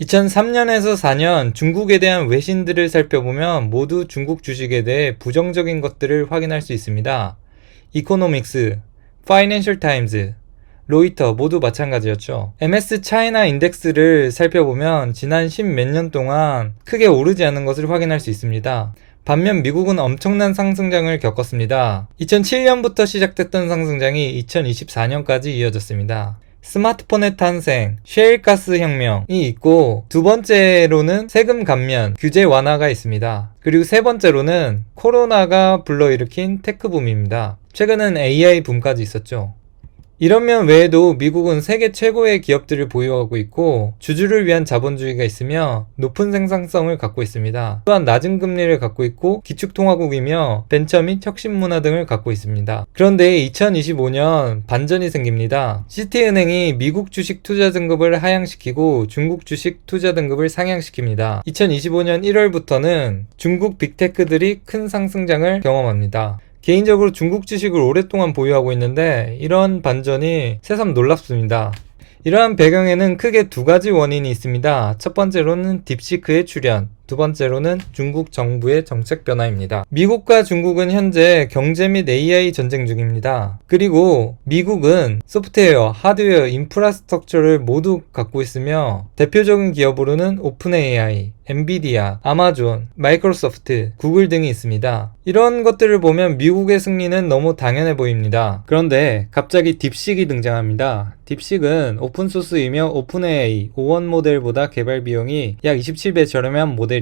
2003년에서 4년 중국에 대한 외신들을 살펴보면 모두 중국 주식에 대해 부정적인 것들을 확인할 수 있습니다. 이코노믹스, 파이낸셜 타임즈, 로이터 모두 마찬가지였죠. MS 차이나 인덱스를 살펴보면 지난 10 몇 년 동안 크게 오르지 않은 것을 확인할 수 있습니다. 반면 미국은 엄청난 상승장을 겪었습니다. 2007년부터 시작됐던 상승장이 2024년까지 이어졌습니다. 스마트폰의 탄생, 셰일가스 혁명이 있고, 두 번째로는 세금 감면, 규제 완화가 있습니다. 그리고 세 번째로는 코로나가 불러일으킨 테크붐입니다. 최근은 AI 붐까지 있었죠. 이런 면 외에도 미국은 세계 최고의 기업들을 보유하고 있고 주주를 위한 자본주의가 있으며 높은 생산성을 갖고 있습니다. 또한 낮은 금리를 갖고 있고 기축통화국이며 벤처 및 혁신문화 등을 갖고 있습니다. 그런데 2025년 반전이 생깁니다. 시티은행이 미국 주식 투자 등급을 하향시키고 중국 주식 투자 등급을 상향시킵니다. 2025년 1월부터는 중국 빅테크들이 큰 상승장을 경험합니다. 개인적으로 중국 주식을 오랫동안 보유하고 있는데 이런 반전이 새삼 놀랍습니다. 이러한 배경에는 크게 두 가지 원인이 있습니다. 첫 번째로는 딥시크의 출현, 두 번째로는 중국 정부의 정책 변화입니다. 미국과 중국은 현재 경제 및 AI 전쟁 중입니다. 그리고 미국은 소프트웨어, 하드웨어, 인프라스트럭처를 모두 갖고 있으며 대표적인 기업으로는 오픈 AI, 엔비디아, 아마존, 마이크로소프트, 구글 등이 있습니다. 이런 것들을 보면 미국의 승리는 너무 당연해 보입니다. 그런데 갑자기 딥식이 등장합니다. 딥식은 오픈소스이며 오픈AI 5원 모델보다 개발 비용이 약 27배 저렴한 모델입니다.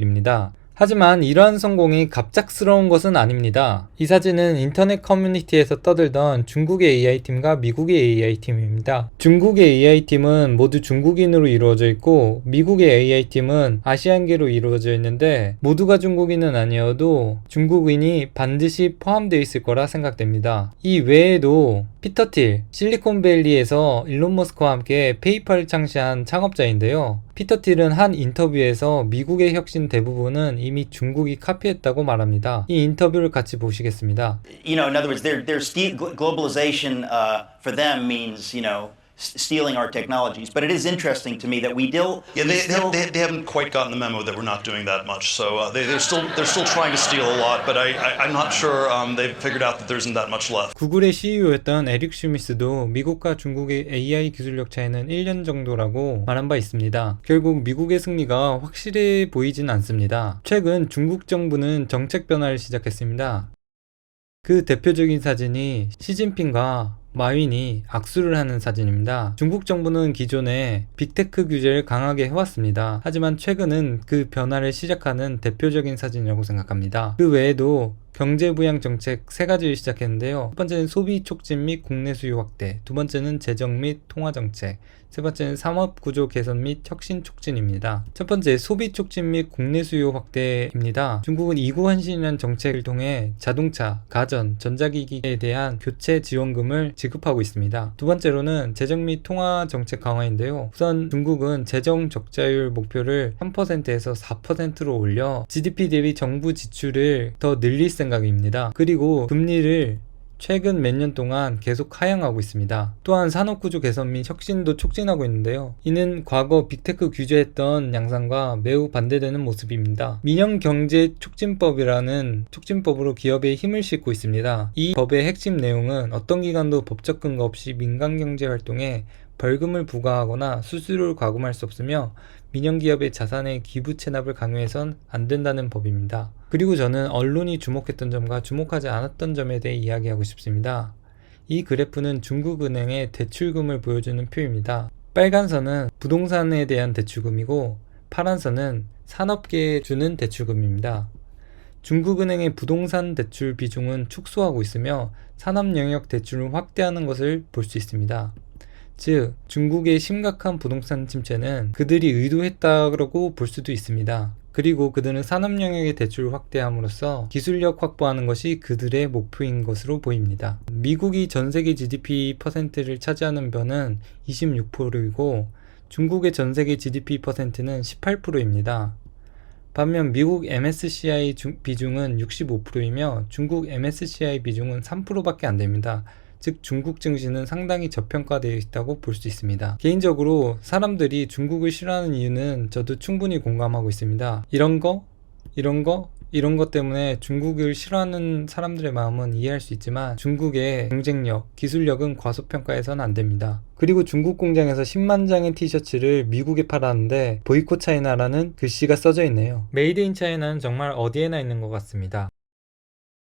하지만 이러한 성공이 갑작스러운 것은 아닙니다. 이 사진은 인터넷 커뮤니티에서 떠들던 중국의 AI팀과 미국의 AI팀입니다. 중국의 AI팀은 모두 중국인으로 이루어져 있고 미국의 AI팀은 아시안계로 이루어져 있는데 모두가 중국인은 아니어도 중국인이 반드시 포함되어 있을 거라 생각됩니다. 이 외에도 피터 틸, 실리콘밸리에서 일론 머스크와 함께 페이팔을 창시한 창업자인데요. 피터 틸은 한 인터뷰에서 미국의 혁신 대부분은 이미 중국이 카피했다고 말합니다. 이 인터뷰를 같이 보시겠습니다. In other words, globalization for them means, stealing our technologies. But it is interesting to me that we still. Yeah, they haven't quite gotten the memo that we're not doing that much. So they're still trying to steal a lot, but I'm not sure they've figured out that there isn't that much left. 구글의 CEO였던 에릭 슈미스도 미국과 중국의 AI 기술력 차이는 1년 정도라고 말한 바 있습니다. 결국 미국의 승리가 확실해 보이진 않습니다. 최근 중국 정부는 정책 변화를 시작했습니다. 그 대표적인 사진이 시진핑과 마윈이 악수를 하는 사진입니다. 중국 정부는 기존에 빅테크 규제를 강하게 해왔습니다. 하지만 최근은 그 변화를 시작하는 대표적인 사진이라고 생각합니다. 그 외에도 경제부양 정책 세 가지를 시작했는데요. 첫 번째는 소비 촉진 및 국내 수요 확대, 두 번째는 재정 및 통화 정책, 세 번째는 산업 구조 개선 및 혁신 촉진입니다. 첫 번째, 소비 촉진 및 국내 수요 확대입니다. 중국은 이구환신이라는 정책을 통해 자동차, 가전, 전자기기에 대한 교체 지원금을 지급하고 있습니다. 두 번째로는 재정 및 통화 정책 강화인데요. 우선 중국은 재정 적자율 목표를 3%에서 4%로 올려 GDP 대비 정부 지출을 더 늘릴 생각입니다. 그리고 금리를 최근 몇 년 동안 계속 하향하고 있습니다. 또한 산업구조 개선 및 혁신도 촉진하고 있는데요. 이는 과거 빅테크 규제했던 양상과 매우 반대되는 모습입니다. 민영경제촉진법이라는 촉진법으로 기업에 힘을 싣고 있습니다. 이 법의 핵심 내용은 어떤 기관도 법적 근거 없이 민간경제 활동에 벌금을 부과하거나 수수료를 과금할 수 없으며 민영기업의 자산의 기부 체납을 강요해선 안 된다는 법입니다. 그리고 저는 언론이 주목했던 점과 주목하지 않았던 점에 대해 이야기하고 싶습니다. 이 그래프는 중국은행의 대출금을 보여주는 표입니다. 빨간 선은 부동산에 대한 대출금이고 파란 선은 산업계에 주는 대출금입니다. 중국은행의 부동산 대출 비중은 축소하고 있으며 산업 영역 대출을 확대하는 것을 볼 수 있습니다. 즉, 중국의 심각한 부동산 침체는 그들이 의도했다고 볼 수도 있습니다. 그리고 그들은 산업 영역의 대출을 확대함으로써 기술력 확보하는 것이 그들의 목표인 것으로 보입니다. 미국이 전 세계 GDP 퍼센트를 차지하는 편은 26%이고 중국의 전 세계 GDP 퍼센트는 18%입니다. 반면 미국 MSCI 비중은 65%이며 중국 MSCI 비중은 3%밖에 안 됩니다. 즉 중국 증시는 상당히 저평가되어 있다고 볼 수 있습니다. 개인적으로 사람들이 중국을 싫어하는 이유는 저도 충분히 공감하고 있습니다. 이런 것 때문에 중국을 싫어하는 사람들의 마음은 이해할 수 있지만 중국의 경쟁력, 기술력은 과소평가해서는 안 됩니다. 그리고 중국 공장에서 10만 장의 티셔츠를 미국에 팔았는데 보이콧 차이나라는 글씨가 써져 있네요. 메이드 인 차이나는 정말 어디에나 있는 것 같습니다.